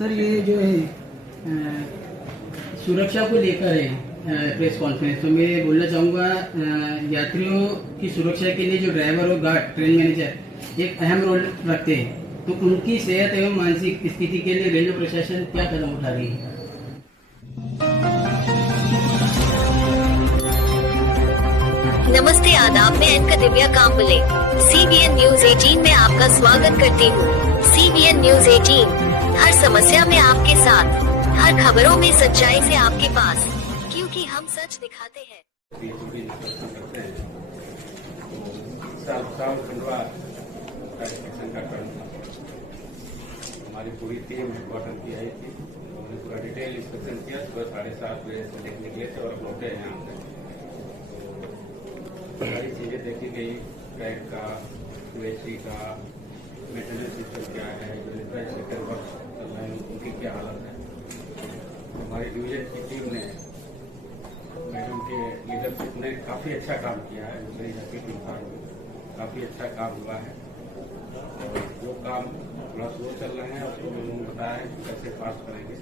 Sir ये जो है सुरक्षा को लेकर है प्रेस कॉन्फ्रेंस, तो मैं बोलना चाहूँगा यात्रियों की सुरक्षा के लिए जो ड्राइवर और गार्ड ट्रेन मैनेजर एक अहम रोल रखते हैं, तो उनकी सेहत एवं मानसिक स्थिति के लिए रेलवे प्रशासन क्या कदम उठा रही है? नमस्ते, आदाब, मैं anchor Divya Kamble CBN news 18 में आपका स्वागत करती हूँ। CBN न्यूज 18 हर समस्या में आपके साथ, हर खबरों में सच्चाई से आपके पास, क्योंकि हम सच दिखाते हैं। हमारी पूरी टीम हेडक्वार्टर की आई थी, उन्होंने पूरा डिटेल इंस्पेक्शन किया। सुबह 7:30 बजे से निकले थे और लौटे हैं यहाँ पे। सारी चीजें देखी गई, ट्रैक का, UHC का, मेंटेनेंस सिस्टम क्या है, जो इंफ्रास्ट्रक्चर वर्क चल रहे हैं उनकी क्या हालत है। हमारी डिवीजन की टीम ने मैडम के लीडरशिप ने काफी अच्छा काम किया है। मेरी हैप्पी टीम था, काफी अच्छा काम हुआ है। और जो काम थोड़ा स्लो चल रहे हैं उसको उन्होंने बताया है कि कैसे पास करेंगे।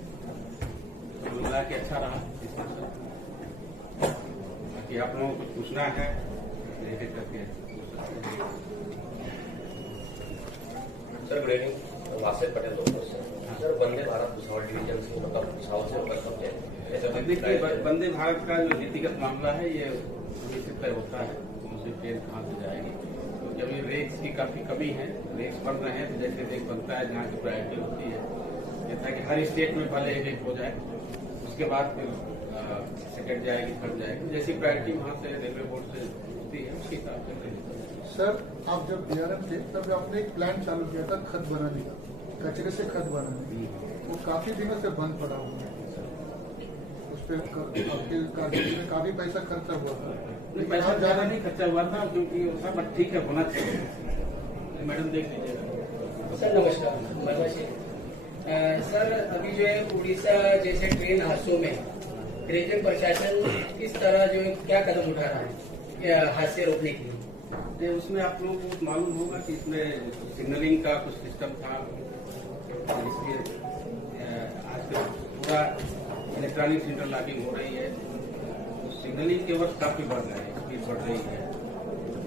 तो मिला के अच्छा रहा इसमें सर। बाकी आप लोगों को कुछ पूछना है करके sir. Good evening, Wasif Patel doctor sir. Vande Bharat Bhusawal division से मतलब भुसावल से होकर समझे वंदे भारत का जो नीतिगत मामला है ये निश्चित तय होता है कौन सी ट्रेन कहाँ से जाएगी। तो जब ये रेक्स की काफी कमी है, रेक्स बन रहे हैं, तो जैसे रेक बनता है जहाँ की प्रायोरिटी होती है, जैसा कि हर स्टेट में पहले एक एक हो जाए, उसके बाद फिर सेकेंड जाएगी, थर्ड जाएगी, जैसी प्रायोरिटी वहाँ से रेलवे बोर्ड से होती है उसके हिसाब से। सर, आप जब DRM थे तब आपने एक प्लान चालू किया था खत बनाने का, कचरे से खत बनाने, वो काफी दिनों से बंद पड़ा हुआ है। उस पर आपके कार्यक्रम में काफी पैसा खर्चा हुआ था। पैसा ज्यादा नहीं खर्चा हुआ था क्योंकि सब ठीक है, होना चाहिए। मैडम देख लीजिएगा। सर नमस्कार। सर अभी जो है उड़ीसा जैसे ट्रेन हादसों में रेलवे प्रशासन किस तरह जो है क्या कदम उठा रहा है हादसे रोकने के लिए? उसमें आप लोगों को मालूम होगा कि इसमें सिग्नलिंग का कुछ सिस्टम था, इसके आजकल पूरा इलेक्ट्रॉनिक इंटरलॉकिंग हो रही है। सिग्नलिंग के वर्ष काफी बढ़ रहे हैं, स्पीड बढ़ रही है।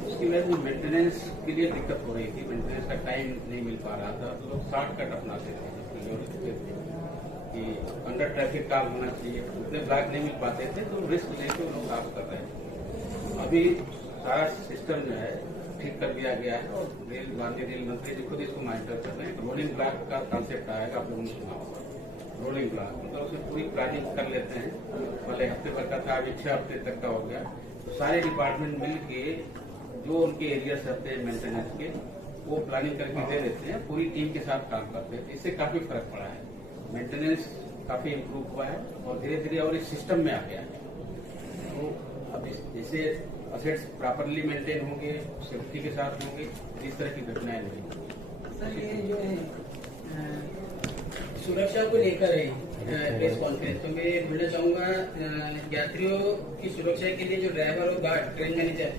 उसकी वजह से मेंटेनेंस के लिए दिक्कत हो रही थी, मेंटेनेंस का टाइम नहीं मिल पा रहा था। तो लोग शॉर्टकट अपनाते थे कि अंडर ट्रैफिक काम होना चाहिए, उतने ब्लॉक नहीं मिल पाते थे, तो रिस्क लेके लोग काम कर रहे थे। अभी सारा सिस्टम जो है ठीक कर दिया गया है और माननीय रेल मंत्री जी खुद इसको मॉनिटर कर रहे हैं। रोलिंग ब्लॉक का कॉन्सेप्ट आएगा, आप लोगों ने सुना होगा। रोलिंग ब्लॉक मतलब उसमें पूरी प्लानिंग कर लेते हैं। पहले हफ्ते भर का था, अभी 6 हफ्ते तक का हो गया। तो सारे डिपार्टमेंट मिल के जो उनके एरियाज रहते हैं मेंटेनेंस के, वो प्लानिंग करके दे देते हैं, पूरी टीम के साथ काम करते हैं। इससे काफी फर्क पड़ा है, मेंटेनेंस काफी इम्प्रूव हुआ है और धीरे धीरे और इस सिस्टम में आ गया है। तो अब जैसे असेट्स प्रॉपरली मेंटेन होंगे, सेफ्टी के साथ होंगे, इस तरह की घटनाएं नहीं। सर ये जो है सुरक्षा को लेकर है प्रेस कॉन्फ्रेंस, तो मैं बोलना चाहूँगा यात्रियों की सुरक्षा के लिए जो ड्राइवर और गार्ड ट्रेन मैनेजर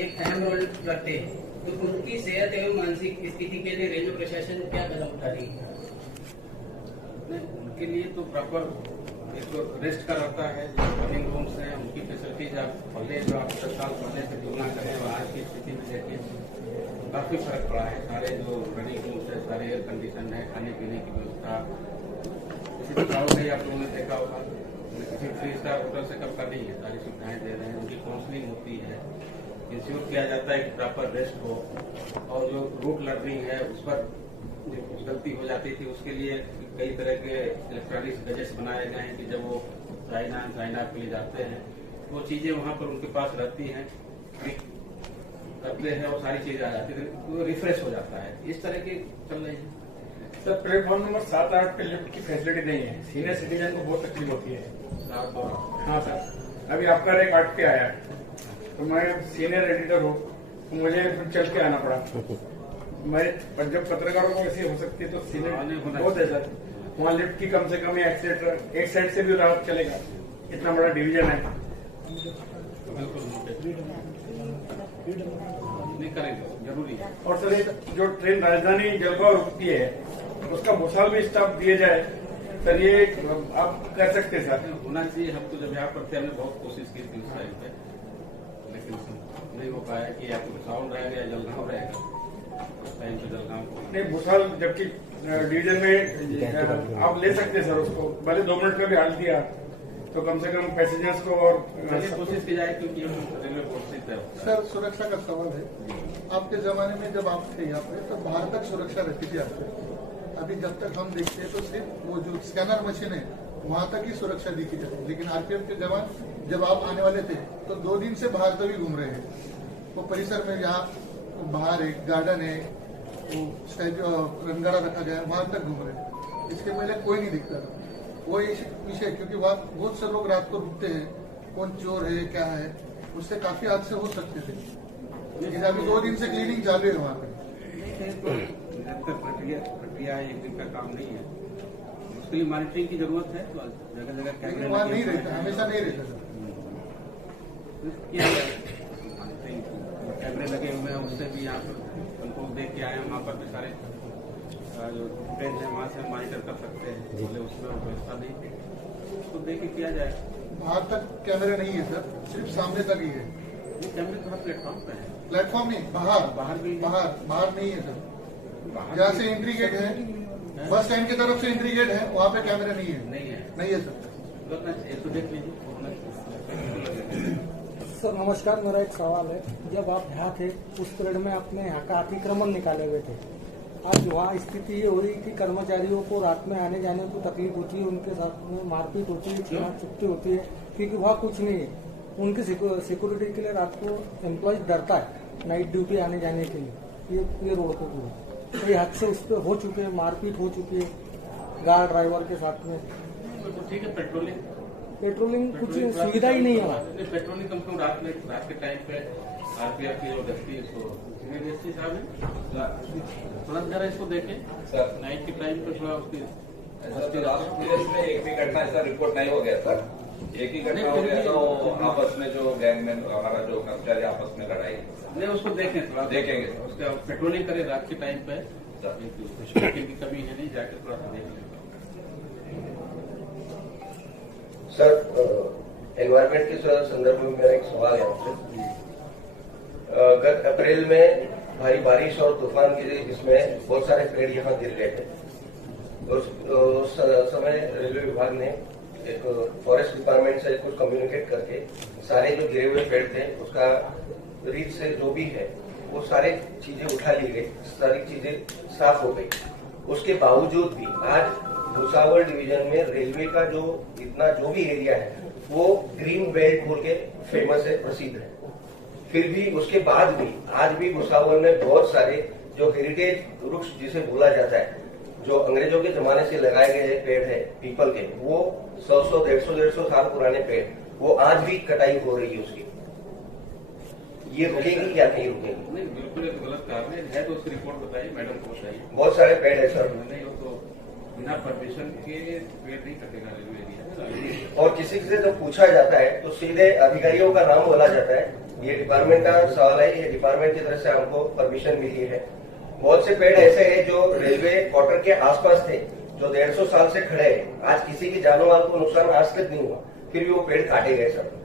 एक अहम रोल रखते हैं, तो उनकी सेहत एवं मानसिक स्थिति के लिए रेलवे प्रशासन क्या कदम उठा रही है? उनके लिए तो प्रॉपर एक तो रेस्ट का रहता है, जो रनिंग रूम्स हैं उनकी फैसिलिटीज आप पहले जो आप 10 साल पहले से तुलना करें और आज की स्थिति में देखिए काफी फर्क पड़ा है। सारे जो रनिंग रूम्स है, सारे एयर कंडीशन है, खाने पीने की व्यवस्था, इसी प्रकार से आप लोगों ने देखा होगा किसी 3 स्टार होटल से कम का नहीं है, सारी सुविधाएं दे रहे हैं। उनकी काउंसलिंग होती है, इंश्योर किया जाता है कि प्रॉपर रेस्ट हो, और जो रूट लर्निंग है उस पर कुछ गलती हो जाती थी उसके लिए कई तरह के इलेक्ट्रॉनिक्स गैजेट्स बनाए गए हैं कि जब वो साइन अप के लिए जाते हैं वो चीजें वहां पर उनके पास रहती हैं, क्लिक करते हैं और सारी चीजें आ जाती है, तो रिफ्रेश हो जाता है। इस तरह की चल रही है। सर, प्लेटफॉर्म नंबर 7-8 पे लिफ्ट की फैसिलिटी नहीं है, सीनियर सिटीजन को बहुत तकलीफ होती है। हाँ सर, अभी आपका रेक 8 पे आया है, तो मैं सीनियर एडिटर हूँ, तो मुझे फिर चल के आना पड़ा। मैं जब पत्रकारों को ऐसी हो सकती है तो सीनियर बहुत है सर, वहाँ लिफ्ट की कम से कम एक्सीटर एक साइड से भी राहत चलेगा, इतना बड़ा डिवीजन है। नहीं करेंगे, जरूरी है। और सर जो ट्रेन राजधानी जलगांव रुकती है उसका भूसावल भी स्टाफ दिया जाए सर ये आप कर सकते हैं सर। होना चाहिए। हम तो जब यहाँ पर थे हमने बहुत कोशिश की थी उस टाइम पे, लेकिन नहीं हो पाया कि या तो भुसावल रहेगा या जलगांव रहेगा। उस टाइम पे जलगांव नहीं भूसावल जबकि डिवीजन में आप ले सकते हैं सर उसको, भले 2 मिनट का भी हाल दिया तो कम से कम पैसेंजर्स को और चलिए कोशिश की जाए, क्योंकि रेलवे बोर्ड से तय होता है। सर सुरक्षा का सवाल है। आपके जमाने में जब आप थे यहाँ पे तो बाहर तक सुरक्षा रहती थी आपको। अभी जब तक हम देखते हैं तो सिर्फ वो जो स्कैनर मशीन है वहां तक ही सुरक्षा दिखी जाती है। लेकिन आरपीएफ के जवान जब आप आने वाले थे तो 2 दिन से बाहर तक ही घूम रहे हैं। वो परिसर में यहाँ बाहर एक गार्डन है, वो स्टैचू रंगारा रखा गया है, वहां तक घूम रहे हैं। इसके पहले कोई नहीं दिखता था। वो विषय क्योंकि वहाँ बहुत से लोग रात को रुकते हैं, कौन चोर है क्या है, उससे काफी हादसे हो सकते थे। लेकिन अभी 2 दिन से क्लीनिंग चालू है वहाँ पे। निरंतर प्रक्रिया एक दिन का काम नहीं है, उसके लिए मॉनिटरिंग की जरूरत है। तो जगह जगह लेकिन कैमरे वहाँ लगे नहीं हुए रहता, हैं। हमेशा नहीं रहता सर। किया जाए मॉनिटरिंग, कैमरे लगे हुए हैं, उससे भी यहाँ पर उनको देख के आए हैं। वहाँ पर भी सारे जो ट्रेन है वहाँ से मॉनिटर कर सकते हैं, बोले उसमें व्यवस्था नहीं, उसको देख के किया जाए। बाहर तक कैमरे नहीं है सर, सिर्फ सामने तक ही है। ये कैमरे कहाँ प्लेटफॉर्म पे है? प्लेटफॉर्म नहीं, बाहर बाहर भी बाहर नहीं है सर। बाहर जहाँ भी- से एंट्री गेट है, बस स्टैंड की तरफ से एंट्री गेट है, वहाँ पे कैमरे नहीं है। नहीं है, नहीं है सर। करना चाहिए तो देख लीजिए, होना चाहिए। सर नमस्कार, मेरा एक सवाल है। जब आप यहाँ थे उस पीरियड में आपने यहाँ का अतिक्रमण निकाले हुए थे। आज वहाँ स्थिति ये हुई कि कर्मचारियों को रात में आने जाने की तकलीफ होती है, उनके साथ में मारपीट होती है, छीना चुपती होती है, क्योंकि वहाँ कुछ नहीं है। उनकी सिक्योरिटी के लिए रात को एम्प्लॉय डरता है नाइट ड्यूटी आने जाने के लिए। ये रोड पे पूरा तो ये हादसे उस पर हो चुके हैं, मारपीट हो चुकी है गार्ड ड्राइवर के साथ में। तो ठीक है, पेट्रोलिंग कुछ सुविधा ही नहीं है वहाँ। पेट्रोलिंग कम से कम रात के टाइम पे आरपीएफ की जो गश्ती है इसको डीएसपी साहब है, तुरंत जरा इसको देखें सर नाइट के टाइम पे थोड़ा उसकी ऐसा तो लास्ट पीरियड में एक भी घटना ऐसा रिपोर्ट नहीं हो गया सर। एक ही घटना हो गया तो आपस में जो गैंग में हमारा जो कर्मचारी आपस में लड़ाई। नहीं उसको देखें, थोड़ा देखेंगे। उसका पेट्रोलिंग करें रात के टाइम पे, की कमी है नहीं, जाके थोड़ा सा देख लें। सर एनवायरमेंट के संदर्भ में मेरा एक सवाल है आपसे। गत अप्रैल में भारी बारिश और तूफान के इसमें बहुत सारे पेड़ यहाँ गिर गए थे। उस समय रेलवे विभाग ने एक फॉरेस्ट डिपार्टमेंट से कुछ कम्युनिकेट करके सारे जो गिरे हुए पेड़ थे उसका रीच से जो भी है वो सारे चीजें उठा ली गई, सारी चीजें साफ हो गई। उसके बावजूद भी आज भुसावल डिवीजन में रेलवे का जो इतना जो भी एरिया है वो ग्रीन बेल्ट बोल के फेमस है, प्रसिद्ध है। फिर भी उसके बाद भी आज भी भुसावल में बहुत सारे जो हेरिटेज वृक्ष जिसे बोला जाता है, जो अंग्रेजों के जमाने से लगाए गए पेड़ है पीपल के, वो 100 150 साल पुराने पेड़, वो आज भी कटाई हो रही है उसकी। ये रुकेगी या नहीं रुकेगी? नहीं बिल्कुल एक गलत कारण है तो उसकी रिपोर्ट बताइए, मैडम को बताइए। बहुत सारे पेड़ है सर। नहीं वो तो बिना परमिशन के पेड़ नहीं कटेगा रेलवे एरिया। और किसी से जब पूछा जाता है तो सीधे अधिकारियों का नाम बोला जाता है। ये डिपार्टमेंट का सवाल है, ये डिपार्टमेंट की तरफ से हमको परमिशन मिली है। बहुत से पेड़ ऐसे हैं जो रेलवे क्वार्टर के आसपास थे, जो 150 साल से खड़े हैं। आज किसी की जानो माल को नुकसान आज तक नहीं हुआ, फिर भी वो पेड़ काटे गए सर।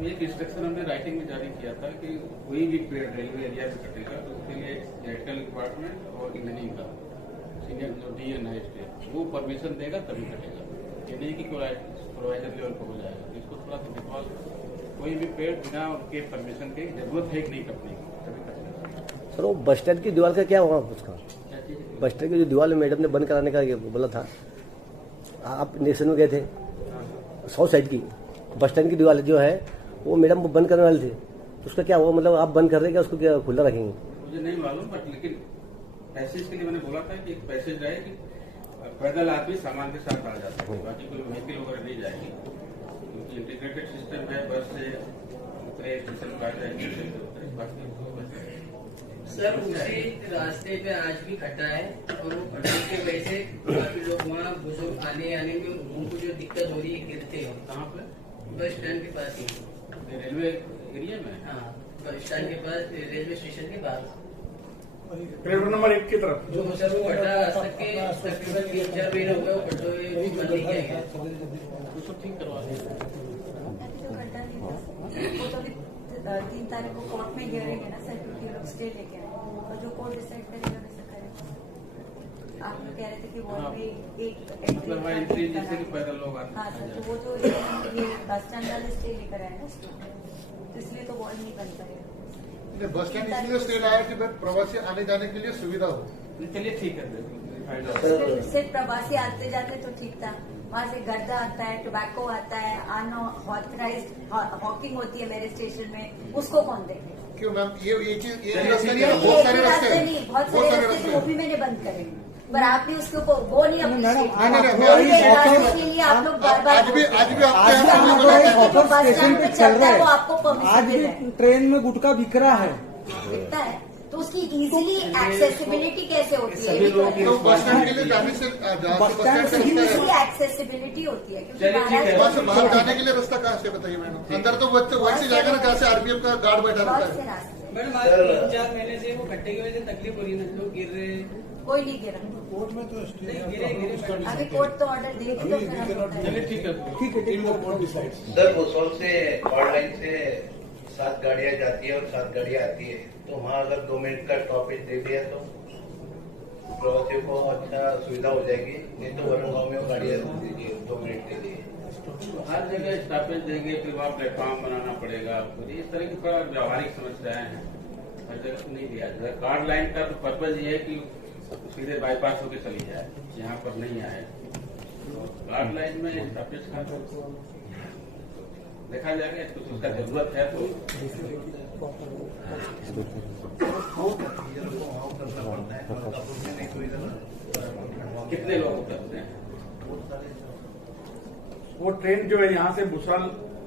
एक इंस्ट्रक्शन हमने राइटिंग में जारी किया था कि कोई भी पेड़ रेलवे एरिया में कटेगा तो उसके लिए मेडिकल डिपार्टमेंट और इंजीनियरिंग का सीनियर जो डीएन है स्टेट वो परमिशन देगा तभी कटेगा। ये नहीं कि सुपरवाइजर लेवल पर हो जाएगा। तो इसको थोड़ा सा देखभाल, कोई भी पेड़ बिना उनके परमिशन की जरूरत है कि नहीं कटने की तभी कटेगा। सर वो बस स्टैंड की दीवार का क्या हुआ उसका? क्या चीज? बस स्टैंड की जो दीवार मैडम ने बंद कराने का ये बोला था, आप निरीक्षण में गए थे, साउथ साइड की बस स्टैंड की दीवार जो है वो मैडम वो बंद करने वाले थे, तो उसका क्या हुआ? मतलब आप बंद कर रहे हैं क्या, उसको क्या खुला रखेंगे? मुझे नहीं मालूम, बट लेकिन पैसेज के लिए मैंने बोला था कि एक पैसेज रहे कि पैदल आदमी सामान के साथ आ जाता है, बाकी कोई व्हीकल वगैरह नहीं जाएगी, क्योंकि इंटीग्रेटेड सिस्टम है। बस से उतरे स्टेशन पर आ जाएंगे, बाकी सर उसी रास्ते पे आज भी खड्डा है और वो खड्डे की वजह से काफी लोग वहाँ बुजुर्ग आने में उनको जो दिक्कत हो रही है, गिरते हैं। कहाँ पे? बस स्टैंड के पास ही। रेलवे एरिया में? हाँ, बस स्टैंड के पास, रेलवे स्टेशन के पास। प्लेटफॉर्म नंबर 1 की तरफ जो सर वो खड्डा आज तक के तकरीबन 3-4 महीने हो गए, वो खड्डे उसको ठीक करवा दें। अभी तो गड्ढा नहीं था, वो तो अभी 3 तारीख को कोर्ट में गिरेंगे ना सर, क्योंकि लोग स्टे लेके आए और जो कोर्ट डिसाइड करेगा वैसा करेगा। आप लोग कह रहे थे कि वॉल में एक मतलब वहाँ एंट्री जैसे कि पैदल लोग आते हाँ सर, तो वो जो ये बस स्टैंड वाले स्टे लेकर आए ना, तो इसलिए तो वॉल नहीं बन पाएगा। बस स्टैंड इसलिए स्टे लाया कि प्रवासी आने जाने के लिए सुविधा हो। चलिए ठीक है। सिर्फ प्रवासी आते जाते तो ठीक था, वहाँ से गड्ढा आता है, टोबैको आता है, अनऑथराइज्ड हॉकिंग होती है मेरे स्टेशन में, उसको कौन देखे? क्यों मैम, ये रास्ता नहीं है, बहुत सारे रास्ते हैं, नहीं, बहुत सारे रास्ते तो वो भी मैंने बंद करे, पर आपने उसके ऊपर वो नहीं मैडम, अपने आज लिए आप लोग बार-बार आज भी आपके आज भी यहाँ हमारे ऑफर स्टेशन पे चल रहा वो है। आपको परमिशन आज दे भी रहे हैं, ट्रेन में गुटखा बिक रहा है। दिखता है, तो उसकी इजीली एक्सेसिबिलिटी कैसे होती है? तो बस स्टैंड के लिए जाने से बस स्टैंड से ही इजीली एक्सेसिबिलिटी होती है, क्योंकि वहाँ से बाहर जाने के लिए रास्ता कहाँ से बताइए मैडम? अंदर तो वैसे जाएगा ना जहाँ से आरपीएफ का गार्ड बैठा रहता बहुत से है। रास्ते, मैडम आज 3-4 महीने से वो गड्ढे की वजह से तकलीफ हो रही है ना, लोग गिर रहे हैं। कोई नहीं गिरा। कोर्ट में तो नहीं गिरे अभी कोर्ट तो ऑर्डर देगी तो फिर हम बताएंगे। चलिए ठीक है। ठीक है, ठीक है। सर भूसौल से ऑनलाइन से 7 गाड़ियां जाती है और 7 गाड़ियां आती है, तो वहाँ अगर 2 मिनट का स्टॉपेज दे दिया तो प्रवासियों को अच्छा सुविधा हो जाएगी। नहीं तो वरंगाव में वो गाड़ियां दीजिए 2 मिनट के लिए, हर जगह स्टॉपेज देंगे, फिर वहाँ प्लेटफॉर्म बनाना पड़ेगा आपको। इस तरह की थोड़ा व्यावहारिक समस्याएं हैं, हर जगह तो नहीं दिया जाता। कार्ड लाइन का तो पर्पज ये है कि सीधे बाईपास होकर चली जाए, यहाँ पर नहीं आए। तो कार्ड लाइन में स्टॉपेज का तो देखा जाएगा, कुछ उसका जरूरत है तो कितने लोग उतरते हैं? वो ट्रेन जो है यहाँ से भूसाल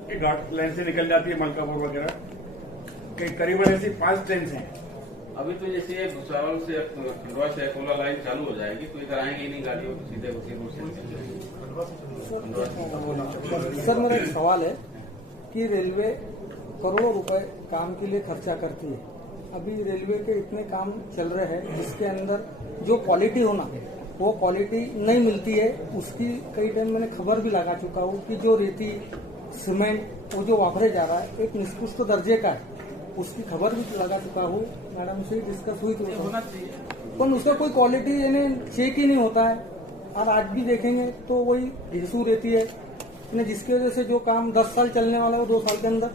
के घाट लाइन से निकल जाती है, मलकापुर वगैरह के करीबन ऐसी 5 ट्रेन हैं। अभी तो जैसे भुसावल से खंडवा से अकोला लाइन चालू हो जाएगी, तो इधर आएंगे नहीं गाड़ियों तो सीधे उसी रोड से निकलेंगे। सर मेरा एक सवाल है कि रेलवे करोड़ों रुपए काम के लिए खर्चा करती है। अभी रेलवे के इतने काम चल रहे हैं जिसके अंदर जो क्वालिटी होना वो क्वालिटी नहीं मिलती है। उसकी कई टाइम मैंने खबर भी लगा चुका हूँ कि जो रेती सीमेंट वो जो वापरे जा रहा है एक निष्कृष्ट दर्जे का है, उसकी खबर भी लगा चुका हूँ। मैडम से डिस्कस हुई तो होना चाहिए। पर उसका कोई क्वालिटी यानी चेक ही नहीं होता है। और आज भी देखेंगे तो वही घिसू रहती है, जिसकी वजह से जो काम 10 साल चलने वाला है वो 2 साल के अंदर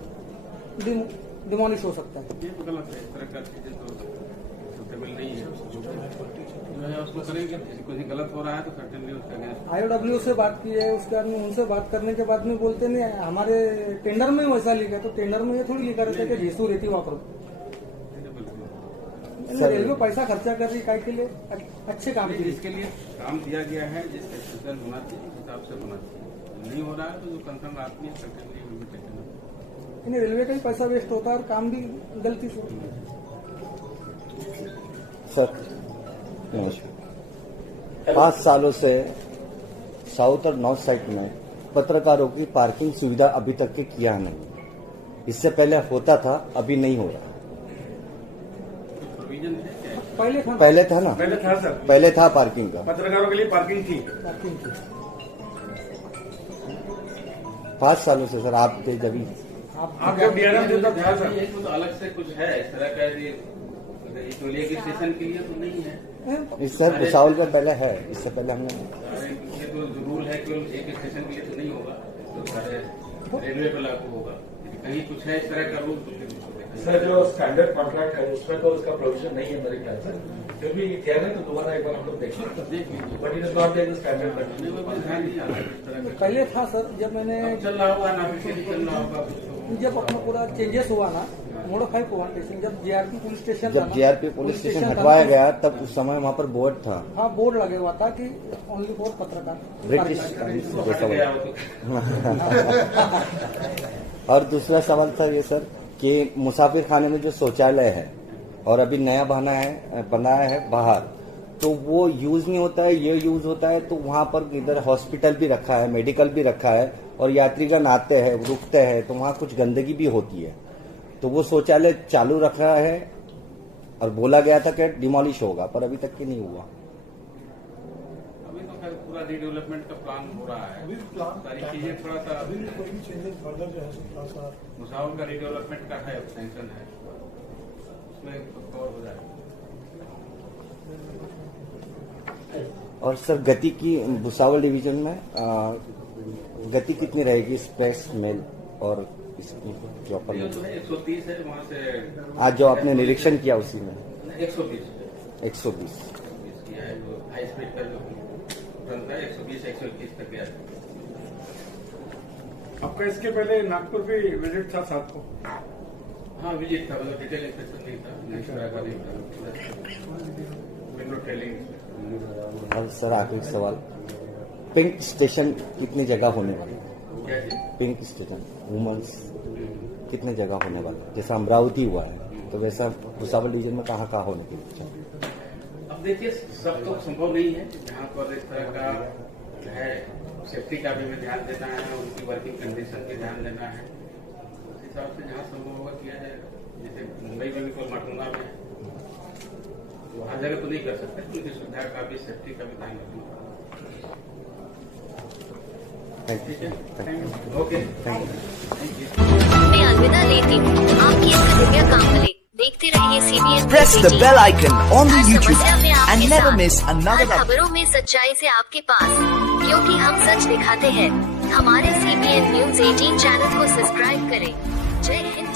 डिमोलिश हो सकता है। ये तो गलत है, इस तरह का चीजें तो सुटेबल नहीं है। जो है उसको करेंगे, कुछ गलत हो रहा है तो सर्टेनली उसका अगेंस्ट IOW से बात की है, उसके बाद में उनसे बात करने के बाद में बोलते नहीं हमारे टेंडर में वैसा लिखा, तो टेंडर में ये थोड़ी लिखा रहता है कि घिसू रेती वापरो। रेलवे पैसा खर्चा कर रही है के लिए अच्छे काम के लिए, इसके लिए काम दिया गया है, जिस एक्सटेंशन होना चाहिए उस हिसाब से होना चाहिए। नहीं हो रहा है तो जो कंसर्न आदमी है सर्टेनली रेलवे का ही पैसा वेस्ट होता है और काम भी गलती से। सर 5 सालों से साउथ और नॉर्थ साइड में पत्रकारों की पार्किंग सुविधा अभी तक के किया नहीं। इससे पहले होता था, अभी नहीं हो रहा। प्रोविजन है क्या? पहले था ना, पहले था सर, पहले था पार्किंग का, पत्रकारों के लिए पार्किंग थी। 5 सालों से सर आप थे जब आप जब DRM देता था सर, ये कुछ अलग से कुछ है इस तरह का, टोलिया के स्टेशन के लिए तो नहीं है। इस सर भुसावल में पहले है, इससे पहले हमने ये तो रूल है, केवल एक स्टेशन के लिए तो नहीं होगा, तो सारे रेलवे पर लागू होगा। कहीं कुछ है इस तरह का रूल तो सर जो स्टैंडर्ड कॉन्ट्रैक्ट है उसमें तो उसका प्रोविजन नहीं है मेरे ख्याल से। फिर भी ये कह रहे हैं तो दोबारा एक बार हम लोग देखें, but it is not in standard. ध्यान नहीं आ रहा है इस तरह का। पहले था सर, जब मैंने चल रहा होगा ना, चल रहा होगा। जब अपना पूरा चेंजेस हुआ ना, मॉडिफाई हुआ स्टेशन, जब JRP पुलिस स्टेशन जब JRP पुलिस स्टेशन हटवाया गया तब उस समय वहाँ पर बोर्ड था। हाँ, बोर्ड लगे हुआ था कि ओनली फॉर पत्रकार। ब्रिटिश। और दूसरा सवाल था ये सर कि मुसाफिर खाने में जो शौचालय है और अभी नया बनाया है बाहर, तो वो यूज नहीं होता है, ये यूज होता है। तो वहाँ पर इधर हॉस्पिटल भी रखा है, मेडिकल भी रखा है, और यात्रीगण आते हैं रुकते हैं, तो वहाँ कुछ गंदगी भी होती है। तो वो शौचालय चालू रखा है और बोला गया था कि डिमोलिश होगा, पर अभी तक की नहीं हुआ। अभी तो खैर पूरा रीडेवलपमेंट का प्लान हो रहा है। अभी प्लान सारी चीजें थोड़ा सा अभी भी कोई भी चेंजेस फर्दर जो है थोड़ा सा भुसावल का रीडेवलपमेंट का है, सेंक्शन है, उसमें कवर हो जाएगा। और सर गति की भुसावल डिवीजन में गति कितनी रहेगी स्पेस मेल और इसकी जो अपन ये तो है 130 है, वहाँ से आज जो आपने निरीक्षण किया उसी में 120 120 किया है। जो हाई स्पीड का जो रन है 120-121 तक गया है। आपका इसके पहले नागपुर भी विजिट था साथ को? हाँ विजिट था, मतलब डिटेल इंस्पेक्शन नहीं था, इस तरह का नहीं था, विंडो टेलिंग। और सर आखिरी सवाल, पिंक स्टेशन कितनी जगह होने वाले? क्या जी? पिंक स्टेशन वुमेन्स कितने जगह होने वाले? जैसा अमरावती हुआ है तो वैसा भुसावल डिवीजन में कहाँ कहाँ होने के लिए? अब देखिए सब तो संभव नहीं है, जहाँ पर इस तरह का है सेफ्टी का भी हमें ध्यान देना है, उनकी वर्किंग कंडीशन भी ध्यान देना है, उस हिसाब से जहाँ संभव होगा किया जाएगा। जैसे मुंबई में भी कोई माटुंगा में है, तो हर जगह तो नहीं कर सकते, उनकी सुविधा का भी सेफ्टी का भी ध्यान रखना होगा। ठीक है, ओके, थैंक यू। मैं अलविदा लेती हूँ। आपकी दिव्या कांबले देखते रहिए CBN Press the bell icon on the her YouTube समस्या में app आपके and never साथ। miss another हर update. खबरों में सच्चाई से आपके पास, क्योंकि हम सच दिखाते हैं। हमारे CBN News 18 चैनल को सब्सक्राइब करें। जय हिंद।